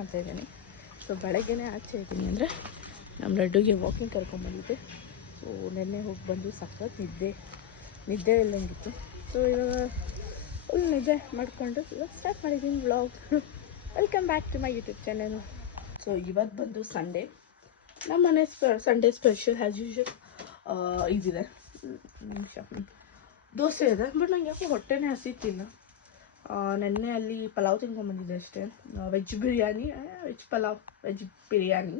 ಮಾಡ್ತಾಯಿದ್ದೀನಿ. ಸೊ ಬೆಳಗ್ಗೆನೇ ಆಚೆ ಇದ್ದೀನಿ ಅಂದರೆ ನಮ್ಮ ಲಡ್ಡುಗೆ ವಾಕಿಂಗ್ ಕರ್ಕೊಂಡ್ಬಂದಿದ್ದೆ. ಸೊ ನೆನ್ನೆ ಹೋಗಿ ಬಂದು ಸಖತ್ ನಿದ್ದೆ ಇಲ್ಲಂಗಿತ್ತು. ಸೊ ಇವಾಗ ಫುಲ್ ನಿದ್ದೆ ಮಾಡಿಕೊಂಡು ಇವಾಗ ಸ್ಟಾರ್ಟ್ ಮಾಡಿದ್ದೀನಿ vlog. Welcome back to my YouTube channel. So ಇವತ್ತು ಬಂದು ಸಂಡೇ. ನಮ್ಮ ಮನೆ ಸಂಡೇ ಸ್ಪೆಷಲ್ ಆ್ಯಸ್ ಯೂಶ್ವಲ್ ಇದಿದೆ, ದೋಸೆ ಇದೆ. ಬಟ್ ನಂಗೆ ಯಾಕೋ ಹೊಟ್ಟೆನೇ ಹಸಿತಿಲ್ಲ. ನೆನ್ನೆ ಅಲ್ಲಿ ಪಲಾವ್ ತಿನ್ಕೊಂಡ್ಬಂದಿದ್ದೆ ಅಷ್ಟೇ, veg biryani, veg biryani.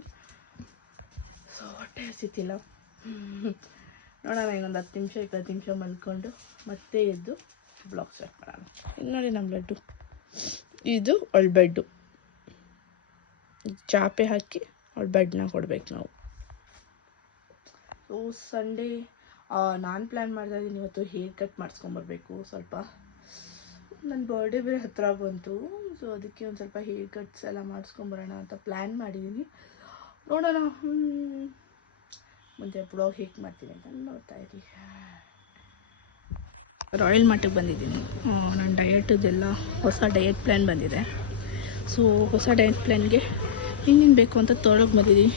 So ಹೊಟ್ಟೆ ಹಸಿತಿಲ್ಲ. ನೋಡೋಣ, ಇನ್ನೊಂದು 10 ನಿಮಿಷ 20 ನಿಮಿಷ ಮಲ್ಕೊಂಡು ಮತ್ತೆ ಎದ್ದು ಬ್ಲಾಗ್ ಸ್ಟಾರ್ಟ್ ಮಾಡೋಣ. ಇನ್ನು ನೋಡಿ ನಮ್ಮ ಲಡ್ಡು, ಇದು ಅವಳ ಬೆಡ್ಡು. ಚಾಪೆ ಹಾಕಿ ಅವಳ ಬೆಡ್ನ ಕೊಡ್ಬೇಕು ನಾವು. ಸೊ ಸಂಡೇ ನಾನು ಪ್ಲ್ಯಾನ್ ಮಾಡ್ತಾಯಿದ್ದೀನಿ ಇವತ್ತು ಹೇರ್ ಕಟ್ ಮಾಡಿಸ್ಕೊಂಬರ್ಬೇಕು. ಸ್ವಲ್ಪ ನನ್ನ ಬರ್ಡೇ ಬೇರೆ ಹತ್ತಿರ ಬಂತು. ಸೊ ಅದಕ್ಕೆ ಒಂದು ಸ್ವಲ್ಪ ಹೇರ್ ಕಟ್ಸ್ ಎಲ್ಲ ಮಾಡಿಸ್ಕೊಂಬರೋಣ ಅಂತ ಪ್ಲ್ಯಾನ್ ಮಾಡಿದ್ದೀನಿ. ನೋಡೋಣ ಮುಂದೆ ಬ್ಲಾಗ್ ಹೇಗೆ ಮಾಡ್ತೀನಿ ಅಂತ ನೋಡ್ತಾ ಇದ್ದೀನಿ. ರಾಯಲ್ ಮಾರ್ಟಿಗೆ ಬಂದಿದ್ದೀನಿ. ನನ್ನ ಡಯಟದೆಲ್ಲ ಹೊಸ ಡಯಟ್ ಪ್ಲ್ಯಾನ್ ಬಂದಿದೆ. ಸೊ ಹೊಸ ಡಯಟ್ ಪ್ಲ್ಯಾನ್ಗೆ ಇನ್ನೇನು ಬೇಕು ಅಂತ ತೊಗೊಳಕ್ಕೆ ಬಂದಿದ್ದೀನಿ.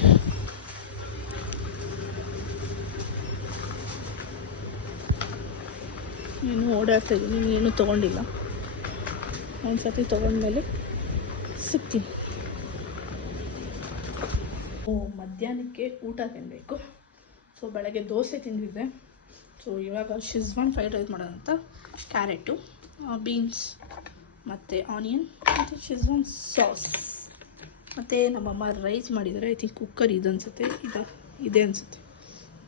ಇನ್ನೂ ಓಡಾಡ್ತಾ ಇದ್ದೀನಿ, ಏನೂ ತೊಗೊಂಡಿಲ್ಲ. ಒಂದು ಸರ್ತಿ ತೊಗೊಂಡ್ಮೇಲೆ ಸಿಗ್ತೀನಿ. ಮಧ್ಯಾಹ್ನಕ್ಕೆ ಊಟ ತಿನ್ನಬೇಕು. ಸೊ ಬೆಳಗ್ಗೆ ದೋಸೆ ತಿಂದಿದ್ದೆ. ಸೊ ಇವಾಗ ಶಿಜ್ವಾನ್ ಫ್ರೈಡ್ ರೈಸ್ ಮಾಡೋದಂತ ಕ್ಯಾರೆಟು, ಬೀನ್ಸ್ ಮತ್ತು ಆನಿಯನ್ ಮತ್ತು ಶಿಜ್ವಾನ್ ಸಾಸ್ ಮತ್ತು ನಮ್ಮಮ್ಮ ರೈಸ್ ಮಾಡಿದ್ದಾರೆ. ಐ ಥಿಂಕ್ ಕುಕ್ಕರ್ ಇದು ಅನಿಸುತ್ತೆ, ಇದೆ ಅನಿಸುತ್ತೆ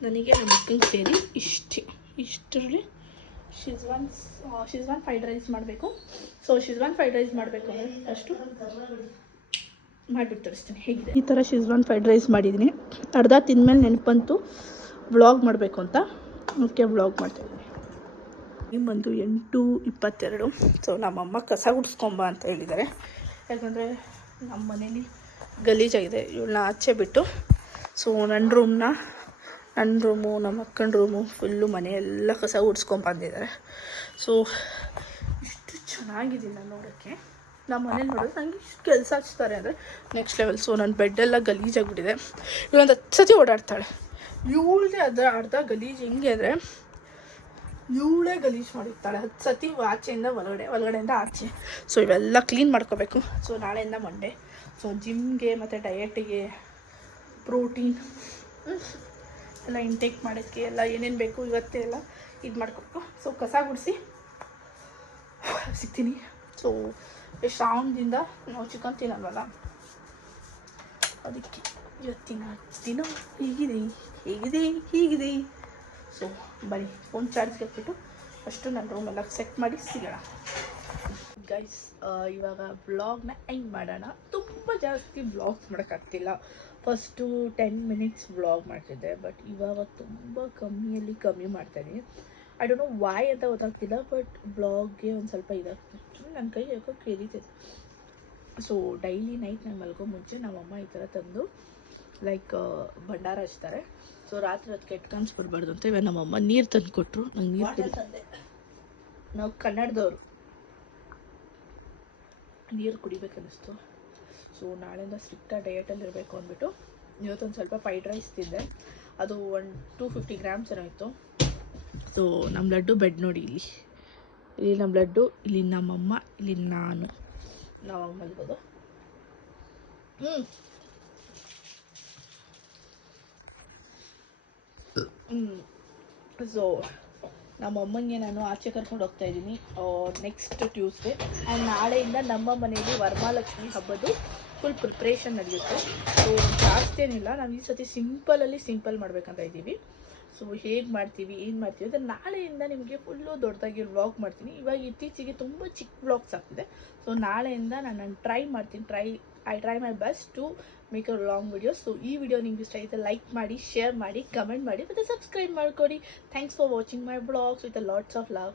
ನನಗೆ. ನಮ್ಮ ಮಕ್ಕಳಿಗೆ ಸೇರಿ ಇಷ್ಟರಲ್ಲಿ ಶಿಜ್ವಾನ್ ಫ್ರೈಡ್ ರೈಸ್ ಮಾಡಬೇಕು. ಸೊ ಶಿಜ್ವಾನ್ ಫ್ರೈಡ್ ರೈಸ್ ಮಾಡಬೇಕು ಅಂದರೆ ಅಷ್ಟು ಮಾಡಿಬಿಟ್ಟು ತೋರಿಸ್ತೀನಿ ಹೇಗಿದೆ. ಈ ಥರ ಶಿಜ್ವಾನ್ ಫ್ರೈಡ್ ರೈಸ್ ಮಾಡಿದ್ದೀನಿ. ಅರ್ಧ ತಿಂದಮೇಲೆ ನೆನಪಂತು ವ್ಲಾಗ್ ಮಾಡಬೇಕು ಅಂತ ಅದಕ್ಕೆ ವ್ಲಾಗ್ ಮಾಡ್ತಾಯಿದ್ದೀನಿ. ಟೈಮ್ ಬಂದು 8:22. ಸೊ ನಮ್ಮಮ್ಮ ಕಸ ಗುಡಿಸ್ಕೊಂಬ ಅಂತ ಹೇಳಿದ್ದಾರೆ. ಯಾಕಂದರೆ ನಮ್ಮ ಮನೇಲಿ ಗಲೀಜಾಗಿದೆ. ಇವಳನ್ನ ಆಚೆ ಬಿಟ್ಟು ಸೊ ನನ್ನ ರೂಮು, ನಮ್ಮ ಅಕ್ಕನ ರೂಮು ಫುಲ್ಲು ಮನೆಯೆಲ್ಲ ಕಸ ಗುಡಿಸ್ಕೊಂಬಂದಿದ್ದಾರೆ. ಸೊ ಇಷ್ಟು ಚೆನ್ನಾಗಿದ್ದೀನಿ ನೋಡೋಕ್ಕೆ. ನಮ್ಮ ಮನೇಲಿ ನೋಡಿದ್ರೆ ನನಗೆ ಇಷ್ಟು ಕೆಲಸ ಹಚ್ತಾರೆ ಅಂದರೆ ನೆಕ್ಸ್ಟ್ ಲೆವೆಲ್. ಸೊ ನನ್ನ ಬೆಡ್ಡೆಲ್ಲ ಗಲೀಜಾಗಿಬಿಟ್ಟಿದೆ. ಇವಳೊಂದು 10 ಸತಿ ಓಡಾಡ್ತಾಳೆ. ಇವಳೇ ಅರ್ಧ ಗಲೀಜು ಹೆಂಗೆ ಅಂದರೆ ಇವಳೇ ಗಲೀಜು ಮಾಡಿರ್ತಾಳೆ 10 ಸತಿ. ಆಚೆಯಿಂದ ಒಳಗಡೆಯಿಂದ ಆಚೆ. ಸೊ ಇವೆಲ್ಲ ಕ್ಲೀನ್ ಮಾಡ್ಕೋಬೇಕು. ಸೊ ನಾಳೆಯಿಂದ ಮಂಡೇ. ಸೊ ಜಿಮ್ಗೆ ಮತ್ತು ಡಯಟಿಗೆ ಪ್ರೋಟೀನ್ ಎಲ್ಲ ಇಂಟೇಕ್ ಮಾಡೋಕ್ಕೆ ಎಲ್ಲ ಏನೇನು ಬೇಕು ಇವತ್ತೇ ಎಲ್ಲ ಇದು ಮಾಡ್ಕೊಬೇಕು. ಸೊ ಕಸ ಗುಡಿಸಿ ಸಿಗ್ತೀನಿ. ಸೊ ಶ್ರಾವಣದಿಂದ ನಾವು ಚಿಕನ್ ತಿನ್ನಲ್ವಲ್ಲ, ಅದಕ್ಕೆ ಇವತ್ತಿನ ದಿನ ಹೀಗಿದೆ. ಸೊ ಬನ್ನಿ ಫೋನ್ ಚಾರ್ಜ್ಗೆ ಹಾಕ್ಬಿಟ್ಟು ಅಷ್ಟು ನನ್ನ ರೂಮೆಲ್ಲ ಸೆಟ್ ಮಾಡಿ ಸಿಗೋಣ ಗೈಸ್. ಇವಾಗ ಬ್ಲಾಗ್ನ ಎಂಡ್ ಮಾಡೋಣ. ತುಂಬ ಜಾಸ್ತಿ ಬ್ಲಾಗ್ಸ್ ಮಾಡೋಕ್ಕಾಗ್ತಿಲ್ಲ. ಫಸ್ಟು 10 ಮಿನಿಟ್ಸ್ ಬ್ಲಾಗ್ ಮಾಡ್ತಿದ್ದೆ, ಬಟ್ ಇವಾಗ ತುಂಬ ಕಮ್ಮಿ ಮಾಡ್ತಾಯಿದ್ದೀನಿ. ಐ ಡೋಂಟ್ ನೋ ವೈ ಅಂತ ಗೊತ್ತಾಗ್ತಿಲ್ಲ, ಬಟ್ ಬ್ಲಾಗ್ಗೆ ಒಂದು ಸ್ವಲ್ಪ ಇದಾಗ್ತಿತ್ತು. ನನ್ನ ಕೈ ಯಾಕೋ ಕೇಳಿತೈತೆ. ಸೊ ಡೈಲಿ ನೈಟ್ ನಾನು ಮಲ್ಗೋ ಮುಂಚೆ ನಮ್ಮಮ್ಮ ಈ ಥರ ತಂದು ಲೈಕ್ ಭಂಡಾರ ಹಚ್ತಾರೆ. ಸೊ ರಾತ್ರಿ ಹೊತ್ತು ಕೆಟ್ಟ ಕನ್ಸು ಬರಬಾರ್ದು ಅಂತ ಇವಾಗ ನಮ್ಮಮ್ಮ ನೀರು ತಂದು ಕೊಟ್ಟರು. ನಂಗೆ ನೀರು ನಾವು ಕನ್ನಡದವರು ನೀರು ಕುಡಿಬೇಕನ್ನಿಸ್ತು. ಸೊ ನಾಳೆಯಿಂದ ಸ್ಟ್ರಿಕ್ಟಾಗಿ ಡಯಟಲ್ಲಿ ಇರಬೇಕು ಅಂದ್ಬಿಟ್ಟು ಇವತ್ತೊಂದು ಸ್ವಲ್ಪ ಫ್ರೈಡ್ ರೈಸ್ ತಿಂದೆ. ಅದು 250 ಗ್ರಾಮ್ಸ್ ಏನೋ ಇತ್ತು. ಸೊ ನಮ್ಮ ಲಡ್ಡು ಬೆಡ್ ನೋಡಿ, ಇಲ್ಲಿ ನಮ್ಮ ಲಡ್ಡು, ಇಲ್ಲಿ ನಮ್ಮಮ್ಮ, ಇಲ್ಲಿ ನಾವು ಮಲ್ಬೋದು. ಸೊ ನಮ್ಮಮ್ಮಂಗೆ ನಾನು ಆಚೆ ಕರ್ಕೊಂಡು ಹೋಗ್ತಾ ಇದ್ದೀನಿ ನೆಕ್ಸ್ಟ್ ಟ್ಯೂಸ್ಡೇ. ಆ್ಯಂಡ್ ನಾಳೆಯಿಂದ ನಮ್ಮ ಮನೆಯಲ್ಲಿ ವರಮಹಾಲಕ್ಷ್ಮಿ ಹಬ್ಬದ್ದು ಫುಲ್ ಪ್ರಿಪ್ರೇಷನ್ ನಡೆಯುತ್ತೆ. ಸೊ ಜಾಸ್ತಿ ಏನಿಲ್ಲ, ನಾವು ಈ ಸತಿ ಸಿಂಪಲ್ ಮಾಡ್ಬೇಕಂತ ಇದ್ದೀವಿ. ಸೊ ಹೇಗೆ ಮಾಡ್ತೀವಿ, ಏನು ಮಾಡ್ತೀವಿ ಅಂತ ನಾಳೆಯಿಂದ ನಿಮಗೆ ಫುಲ್ಲು ದೊಡ್ಡದಾಗಿ ವ್ಲಾಗ್ ಮಾಡ್ತೀನಿ. ಇವಾಗ ಇತ್ತೀಚೆಗೆ ತುಂಬ ಚಿಕ್ಕ ವ್ಲಾಗ್ಸ್ ಆಗ್ತಿದೆ. ಸೊ ನಾಳೆಯಿಂದ ನಾನು ಟ್ರೈ ಮಾಡ್ತೀನಿ. I try my best to make a long videos. So ಈ ವಿಡಿಯೋ ನಿಮ್ಗೆ ಇಷ್ಟ ಆಯಿತು ಲೈಕ್ ಮಾಡಿ, ಶೇರ್ ಮಾಡಿ, ಕಮೆಂಟ್ ಮಾಡಿ ಮತ್ತು ಸಬ್ಸ್ಕ್ರೈಬ್ ಮಾಡ್ಕೊಡಿ. Thanks for watching my vlogs with a lots of love.